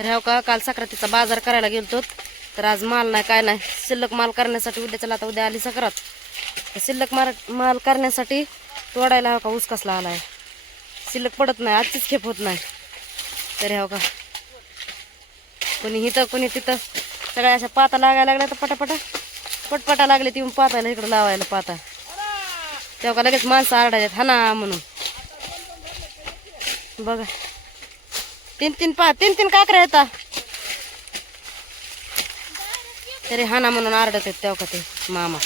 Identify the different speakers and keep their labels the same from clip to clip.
Speaker 1: तर ह्या का काल सक्रातीचा बाजार करायला गेलतो. तर आज माल नाही काय नाही. शिल्लक माल करण्यासाठी उद्या चला आता उद्या आली सक्रात. शिल्लक मार माल करण्यासाठी तोडायला हा का ऊस कसला आहे शिल्लक पडत नाही आजचीच खेप होत नाही. तर ह्या का कोणी इथं कोणी तिथं सगळ्या अशा पाता लागायला लागल्या तर पटापटा. पटपटा लागले ती पातायला इकडं लावायला पाता. तेव्हा का लगेच माणसं आरडायच्यात हा ना म्हणून. बघा. तीन तीन पा तीन तीन काकऱ्या येतात तरी हाना म्हणून आरडत आहेत तेव्हा का ते मामा.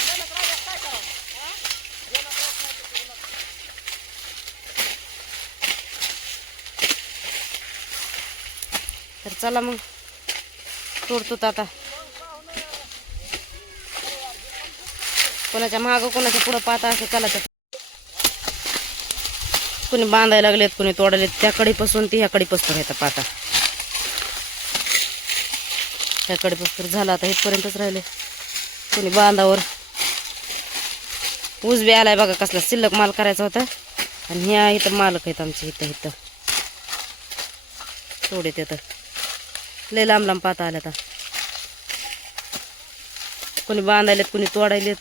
Speaker 1: तर चला मग तोडतो आता. कोणाच्या मागं कोणाच्या पुढं पाहता असं चला कोणी बांधायला लागलेत कोणी तोडायला आहेत त्याकडेपासून ती ह्याकडीपासून येतात पाता ह्याकडे कडीपासून झालं आता इथपर्यंतच राहिले. कोणी बांधावर. ऊस आलाय बघा कसला शिल्लक माल करायचा होता. आणि ह्या इथं मालक आहेत आमचे इथं इथं. तोडीत येतं लय लांब लांब पाता आल्या आता कोणी बांधायलेत कोणी तोडायलेत.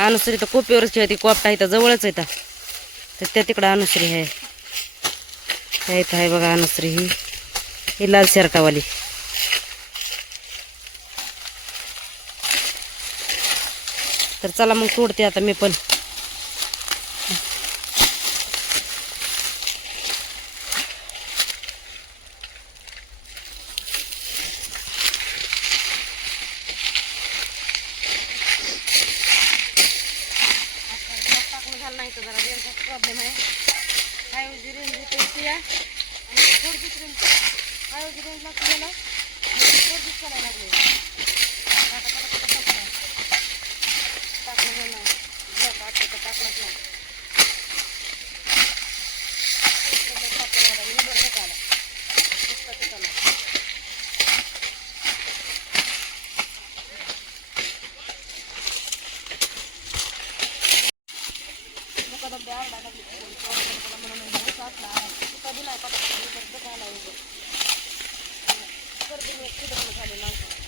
Speaker 1: अनुश्री तर कोपीवरची होती कोपटा इथं जवळच येतं तर त्या तिकडं अनुश्री आहे. त्या इथं आहे बघा अनुसरी ही. ही लाल शर्टावाली. तर चला मग तोडते आता मी पण झालं नाही तर जरा रेंजचा प्रॉब्लेम आहे हायवेची रेंज इथे इथे या आणि फोर जीच रेंज हायवेची रेंज लागते गेला फोर जीच चालायला लागले आता पटा पटा संपला. टाकलं नाही ना. ब्लॉक आटलं तर टाकलंच नाही. इकडलं टाकलं मला. नंबर घेता आला. नुसता तिथं नाही. मुकादम द्या, आवडा लागली. त्याला म्हणून म्हणून साचला आहे. तुका दिलाय पटा पटा. मी तर दुखायला उभं. गर्दी मी किती झाली माणसं.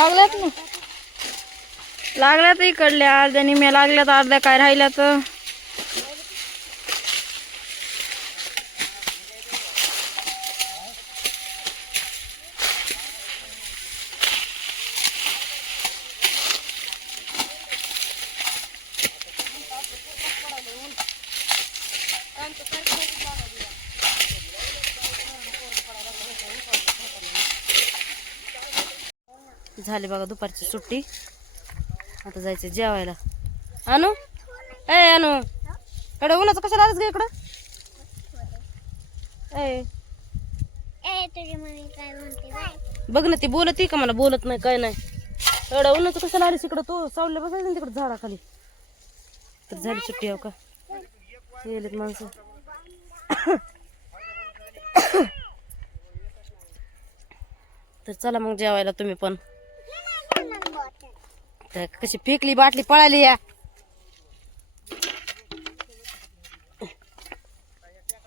Speaker 2: लागल्यात ना? लागल्यात इकडल्या अर्ध्या निम्या लागल्यात अर्ध्या काय राहिल्यात?
Speaker 1: झाली बघा दुपारची सुट्टी. आता जायचं जेवायला. आणू ए आणू कडे उन्हाचं कशाला आलंच ग इकडं? ए. बघ ना ती बोलत का मला? बोलत नाही काय नाही. एवढं उन्हाचं कशाला आलीस इकडं? तू सावल्या बसायचं ना तिकडं झाडाखाली. तर झाली सुट्टी हो का? गेलेत माणसं. तर चला मग जेवायला तुम्ही पण. तर कशी फेकली बाटली पळाली या.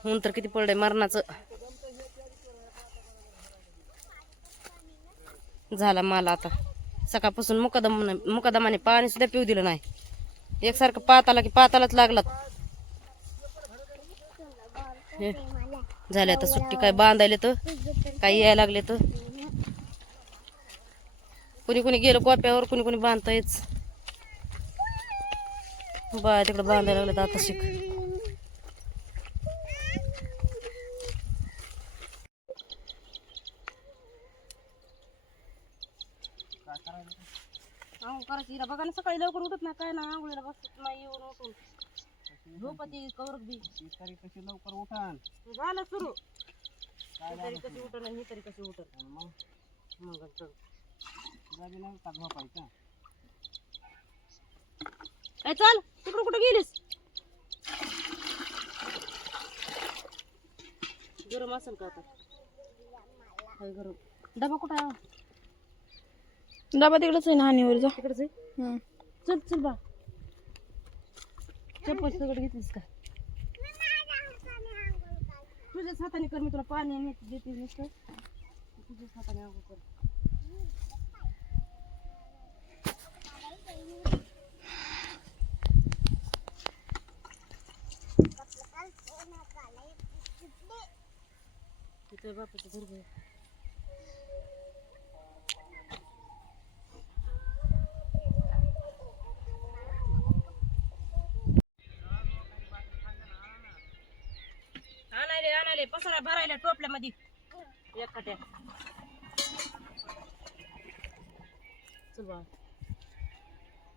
Speaker 1: हुन तर किती पडलंय मरणाचं. झाला मला आता. सकाळपासून मुकादम मुकादमाने पाणी सुद्धा पिऊ दिलं नाही. एकसारखं पाताला की पातालाच लागलात. हे झाले आता सुट्टी. काय बांधायले तर काही यायला लागले तर कुणी कुणी गेलं कोप्यावर कुणी कुणी बांधतायच. बाय तिकडे बांधायला लागलं आता शिक. करायची बघा ना सकाळी लवकर उठत ना काय ना आंघोळीला बसत नाही येऊन उठून. झोपती कवरक बी
Speaker 3: तरी कशी लवकर उठान
Speaker 1: झालं सुरू. तरी कशी उठल नाही ही तरी कशी उठल
Speaker 3: मग
Speaker 1: मग तर.
Speaker 3: जागी नाही का झोपायचं
Speaker 1: ए चल तिकडं कुठं गेलीस? गरम असेल का आता? गरम. डबा कुठं आहे?
Speaker 2: डबा तिकडच आहे ना हानीवर जा.
Speaker 1: तिकडंच आहे. चल चल बा. चप्पल सगळं घेतलीस का? तुझ्याच हाताने कर मी तुला पाणी देते नुसतं. तुझ्याच हाताने आंघोळ कर. पसरा भरायला टोपल्यामध्ये. एखाद्या. चल बा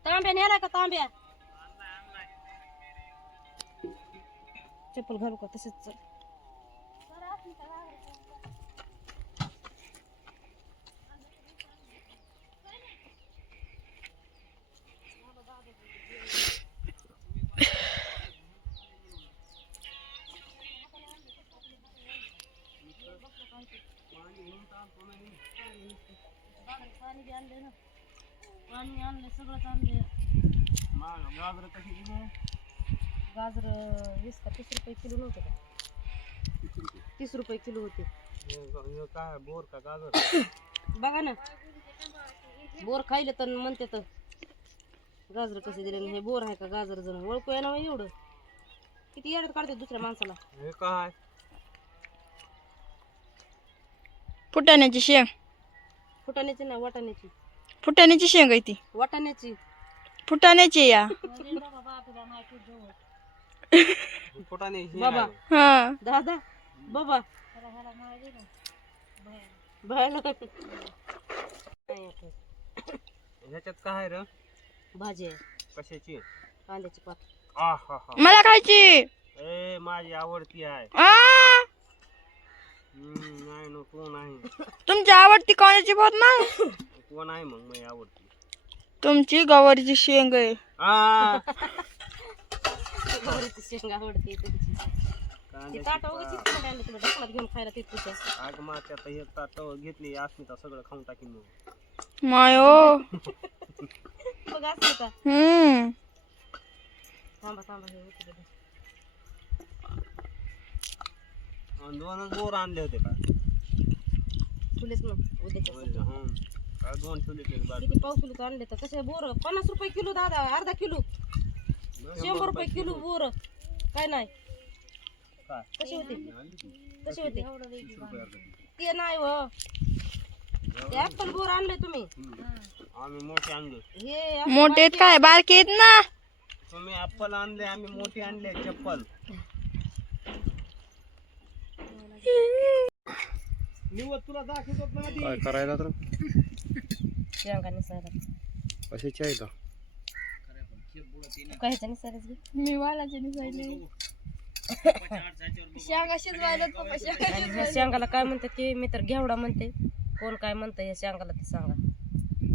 Speaker 1: तांब्या नेला का तांब्या? चप्पल घालू का? तसेच चल पाणी बी आणलंय ना पाणी आणलंय सगळंच आणलंय
Speaker 3: मग गाजरं कशी दिली?
Speaker 1: गाजर वीस का तीस रुपये किलो नव्हते का? तीस रुपये किलो होते.
Speaker 3: हे काय बोर का गाजर?
Speaker 1: बघा ना. बोर खायले तर म्हणते तर गाजर कसे दिले हे बोर आहे का गाजर जण? ओळखू आहे ना हो एवढं. किती येड्यात काढते दुसऱ्या माणसाला?
Speaker 3: हे काय?
Speaker 2: फुटाण्याची शेंग.
Speaker 1: फुटाण्याची ना वाटाण्याची.
Speaker 2: फुटाण्याची शेंग आहे ती.
Speaker 1: वाटाण्याची.
Speaker 2: फुटाण्याची या.
Speaker 1: बाबा.
Speaker 2: हा.
Speaker 1: दादा बाबा.
Speaker 3: ह्याच्यात काय आहे र?
Speaker 1: भाजी आहे.
Speaker 3: कशाची
Speaker 1: कांद्याची पात.
Speaker 3: आ हा हा
Speaker 2: मला खायची.
Speaker 3: ए माझी आवडती आहे.
Speaker 2: आ!
Speaker 3: नाही ना तू नाही.
Speaker 2: तुमची आवडती कोणाची
Speaker 3: कोण आहे मग माझी आवडती.
Speaker 2: तुमची गवारीची शेंग आहे.
Speaker 3: आ.
Speaker 1: गवारीची शेंग आवडते तुमची. ती
Speaker 3: कांद्याची
Speaker 1: ताट वगैरे चिकन आणलं तुला ढकलात घेऊन खायला ते तुझ्या
Speaker 3: आग मात आता हे ताट घेतली अस्मिता सगळं खाऊन टाकीन मग.
Speaker 2: मायो.
Speaker 1: बघ असं
Speaker 2: हम्म.
Speaker 1: थांबा थांबा हे उचलू दे.
Speaker 3: दोनच बोर आणले होते का?
Speaker 1: तुलेच मग उद्याच्या
Speaker 3: हं. काय दोन ठेवले ते बाद.
Speaker 1: किती पाव किलो आणले तर कसे बोर? पन्नास रुपये किलो दादा अर्धा किलो. शंभर रुपये किलो बोर. काय नाही.
Speaker 3: काय?
Speaker 1: कशी होती?
Speaker 3: ती.
Speaker 1: कशी होती?
Speaker 3: तीस रुपये अर्धा किलो.
Speaker 1: ते नाही व. ते ऍपल बोर आणले तुम्ही.
Speaker 3: आम्ही मोठे आणले.
Speaker 1: हे
Speaker 2: मोठे आहेत काय? बारके आहेत ना?
Speaker 3: तुम्ही ऍपल आणले आम्ही मोठे आणले चप्पल. तुला दाखवतो काय करायला तर?
Speaker 1: शेंगा निसायला
Speaker 3: कशाची आहे का
Speaker 2: मी वालाचे निसायले शेंगा शिजवायला
Speaker 1: आणि ह्या शेंगाला काय म्हणते ते मी तर घेवडा म्हणते. कोण काय म्हणतं ह्या शेंगाला ते सांगा.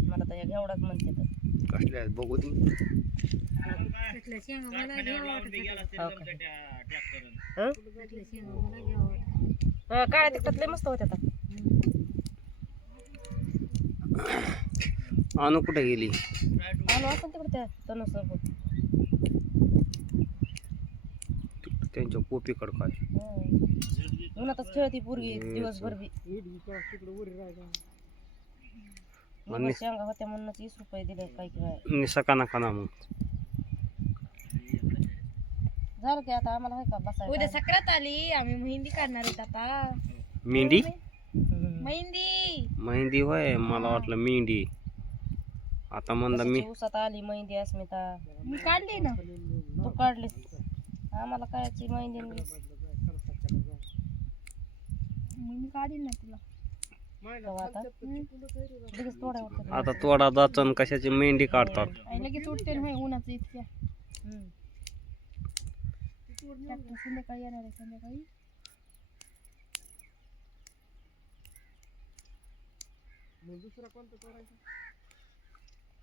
Speaker 1: मला तर ह्या घेवडाच म्हणते तर.
Speaker 3: कसले आहेत? बघू ती.
Speaker 1: हो का? हं? हा, काळ्या तिखटात लय मस्त होत्या आता
Speaker 3: आणू कुठे गेली?
Speaker 1: आणू असं तिकडे त्या तनुसोबत
Speaker 3: त्यांच्या कोपीकडं काय?
Speaker 1: उन्हातच खेळती पूर्वी दिवसभर बी. शेंगा होत्या म्हणूनच वीस रुपये दिले काय काय
Speaker 3: निसका ना खाना मग.
Speaker 1: झालं की आता आम्हाला आहे का
Speaker 2: उद्या
Speaker 1: बसायला
Speaker 2: सक्रात आली. आम्ही मेहंदी काढणार आहेत आता.
Speaker 4: मेंढी
Speaker 1: हम्म.
Speaker 2: मेहंदी.
Speaker 4: मेहंदी होय मला वाटलं मेंढी आता म्हणलं मी
Speaker 1: कशाची उसात आली मेहंदी अस्मिता?
Speaker 2: मी काढली ना.
Speaker 1: तू काढलीस. आम्हाला कायची मेहंदी आणि-
Speaker 2: मी काढीन ना तुला.
Speaker 1: आता. लगेच
Speaker 4: तोडा जाचन कशाची मेंढी काढतात?
Speaker 2: आणि लगेच उठते ना उन्हाचं इतक्या.
Speaker 1: हम्म.
Speaker 2: ट्रॅक्टर संध्याकाळी येणार आहे संध्याकाळी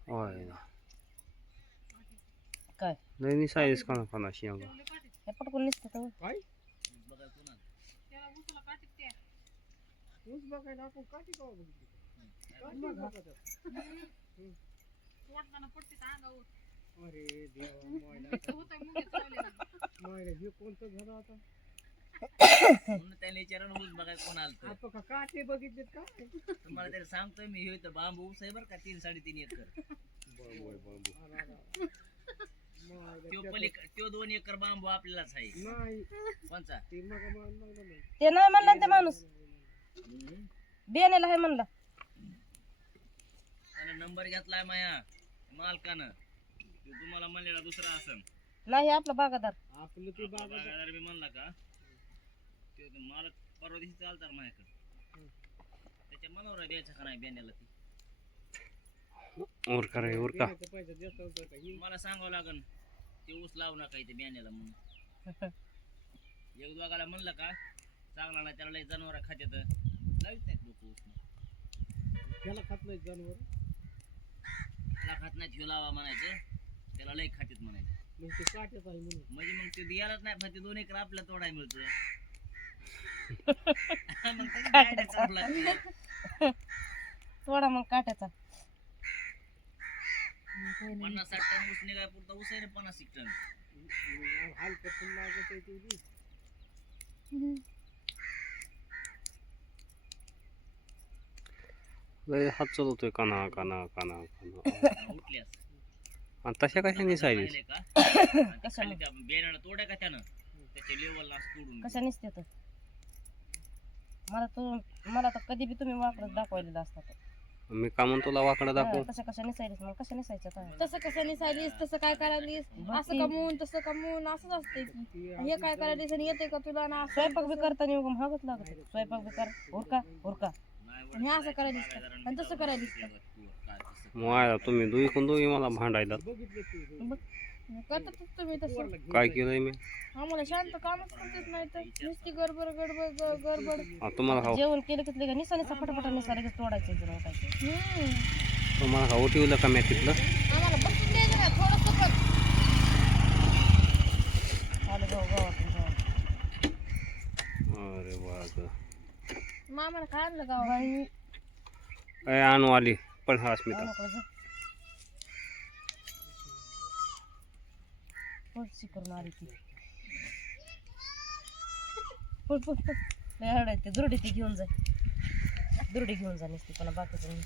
Speaker 4: होय
Speaker 1: काय
Speaker 4: लय निसायस का कोणा शेंगा
Speaker 1: हे पटकून निसतं तर.
Speaker 5: म्हणून त्याने विचारलं ऊस बघाय कोण आलं तुम्हाला तरी सांगतोय मी हे इथं बांबू ऊस आहे बरं का तीन साडेतीन एकर. त्यो पलीक त्यो दोन एकर बांबू आपल्यालाच आहे. कोणचा?
Speaker 1: ते नाही म्हणला ना ते माणूस. बियाण्याला आहे म्हणला.
Speaker 5: त्यानं नंबर घेतलाय माया मालकानं. तुम्हाला म्हणलेला दुसरा असन
Speaker 1: नाही आपला बागादार.
Speaker 5: बागायदार बी म्हणला का? तो मालक परवा दिवशी चालतात माझ्याकडे. त्याच्या मनावर द्यायचं का नाही बेण्याला ती?
Speaker 4: उरका रे उरका
Speaker 5: मला सांगावं लागन ते ऊस लावू नका इथे बियाण्याला म्हणून. एक दोघाला म्हणलं का चांगला नाही त्याला लय जनावर खात्यात. लावित नाहीत लोक ऊस. त्याला खात नाहीत जनावर. त्याला खात नाहीत ह्यो लावा म्हणायचं. त्याला लय खात्यात म्हणायचं. म्हणजे मग ते द्यायलाच नाही पण ते दोन एकर आपल्याला तोडाय मिळतं मग त्याची idea चालू लागते.
Speaker 1: थोडा मग काट्याचा.
Speaker 5: पन्नास साठ टन ऊस निघाय पुरता ऊस आहे पन्नास एक टन?
Speaker 4: लय हात चालवतोय काना काना काना काना.
Speaker 5: उठल्यास.
Speaker 4: आणि तशा कशा निसायलीस
Speaker 5: पाहिले का? आणि ते का त्यानं? त्याच्या लेवलला तोडून
Speaker 1: तर मला तू मला तर कधी बी तुम्ही वापरत दाखवलेलं असतात
Speaker 4: मी का म्हणतो तुला वाकडं दाखव?
Speaker 1: कशा कशा निसायलीस मग कशा निसायच्या तर
Speaker 2: तसं कसं निसायलीस तसं काय करायलीस? असं कमवून तसं कमवून असंच असते हे काय करायलीस? आणि येते का तुला ना?
Speaker 1: स्वयंपाक बी करताना उगा महागच लागत स्वयंपाक बी कर उरका उरका
Speaker 2: आणि हे असं करायलीस का आणि तसं करायलीस का
Speaker 4: माया तुम्ही दुई कोण दोघी मला भांडायला
Speaker 2: तुम्ही तसं.
Speaker 4: काय केलंय मी?
Speaker 2: आम्हाला शांत कामच करतेच नाही तर. नुसती गडबड गडबड ग- गडबड.
Speaker 4: आ, तुम्हाला का
Speaker 1: जेवण केलं की लगेच निसा निसा फटाफटा निसा लगेच तोडायचं जरा
Speaker 2: हम्म.
Speaker 4: तुम्हाला का उठवलं का मी तिथलं?
Speaker 2: आम्हाला बसून द्यायचं ना थोडंसं पण.
Speaker 1: आलं
Speaker 2: मग आम्हाला काय आणलं
Speaker 4: आणू आली. पण हा अस्मिता.
Speaker 1: पुढची करून आली ती. पुढ पुढ पुढ लय हरड आहे ते. दुरडी ती घेऊन जाय. दुरडी घेऊन जा नुसती पण बाकीचं नाही.